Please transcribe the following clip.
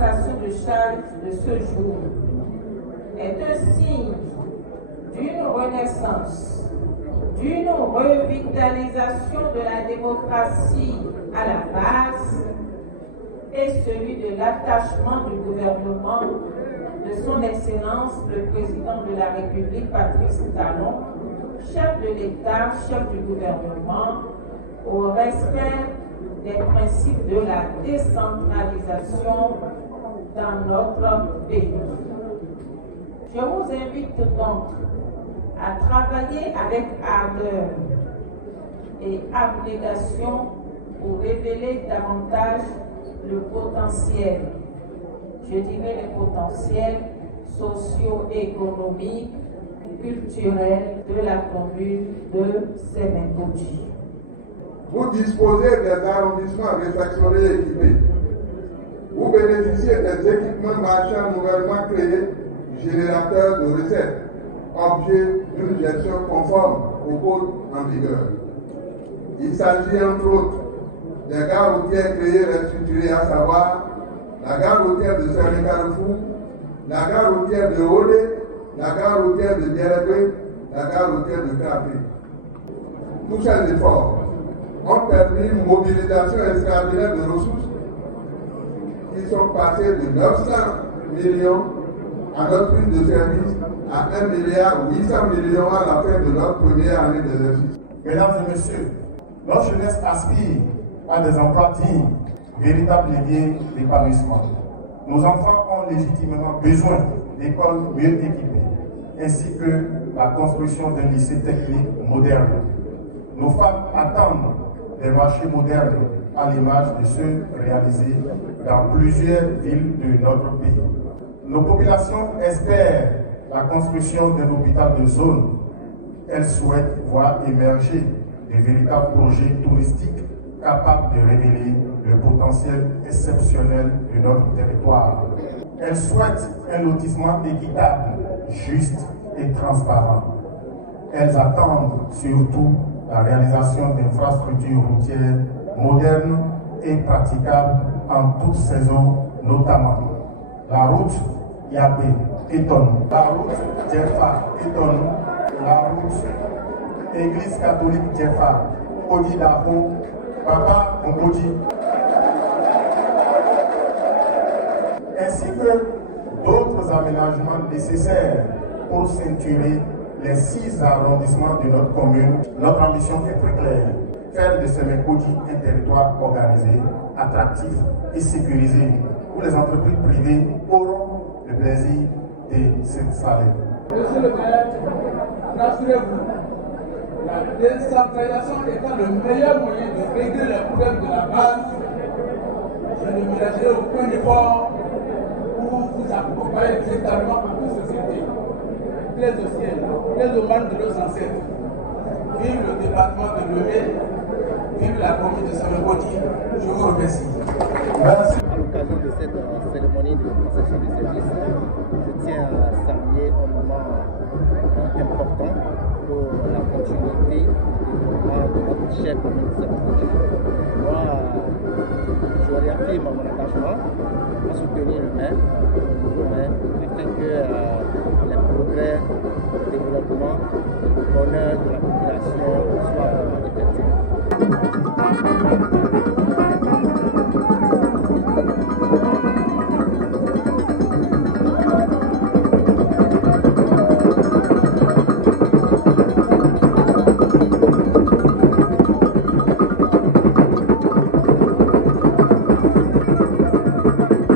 passation de charge de ce jour est un signe d'une renaissance, d'une revitalisation de la démocratie à la base et celui de l'attachement du gouvernement de son Excellence le Président de la République Patrice Talon, chef de l'État, chef du gouvernement, au respect des principes de la décentralisation dans notre pays. Je vous invite donc à travailler avec ardeur et abnégation pour révéler davantage le potentiel, je dirais les potentiels socio-économiques, culturels de la commune de Sémégodji. Vous disposez des arrondissements réfectionnés et équipés. Vous bénéficiez des équipements marchands nouvellement créés, générateurs de recettes, objets d'une gestion conforme au code en vigueur. Il s'agit entre autres des gares routières créées et restructurées, à savoir la gare routière de Séné-Carrefour, la gare routière de Olé, la gare routière de Dierebé, la gare routière de Krapé. Tous ces efforts ont permis une mobilisation extraordinaire de ressources qui sont passées de 900 millions à notre prix de service à 1,8 milliard à la fin de notre première année d'exercice. Mesdames et messieurs, notre jeunesse aspire à des emplois dignes, véritables leviers d'épanouissement. Nos enfants ont légitimement besoin d'écoles mieux équipées, ainsi que la construction d'un lycée technique moderne. Nos femmes attendent des marchés modernes à l'image de ceux réalisés dans plusieurs villes de notre pays. Nos populations espèrent la construction d'un hôpital de zone. Elles souhaitent voir émerger de véritables projets touristiques capables de révéler le potentiel exceptionnel de notre territoire. Elles souhaitent un lotissement équitable, juste et transparent. Elles attendent surtout la réalisation d'infrastructures routières modernes et praticables en toute saison, notamment la route Yabé Eton, la route Djefa Eton, la route Église catholique Djefa, Odi Dafo, Baba Mbodi, ainsi que d'autres aménagements nécessaires pour ceinturer les 6 arrondissements de notre commune. Notre ambition est très claire: faire de Sémégodji un territoire organisé, attractif et sécurisé, où les entreprises privées auront le plaisir de s'installer. Monsieur le maire, rassurez-vous, la décentralisation étant le meilleur moyen de régler les problèmes de la base, je ne ménagerai aucun effort pour vous accompagner véritablement en toute société. Plaise au ciel, plaise aux membres de nos ancêtres. Vive le département de Lomé, vive la commune de Sémégodji. Je vous remercie. Merci. À l'occasion de cette cérémonie de concession de service, je tiens à saluer un moment important pour la continuité du développement de notre chère commune de Sémégodji. Moi, je réaffirme mon attachement à soutenir le maire, afin que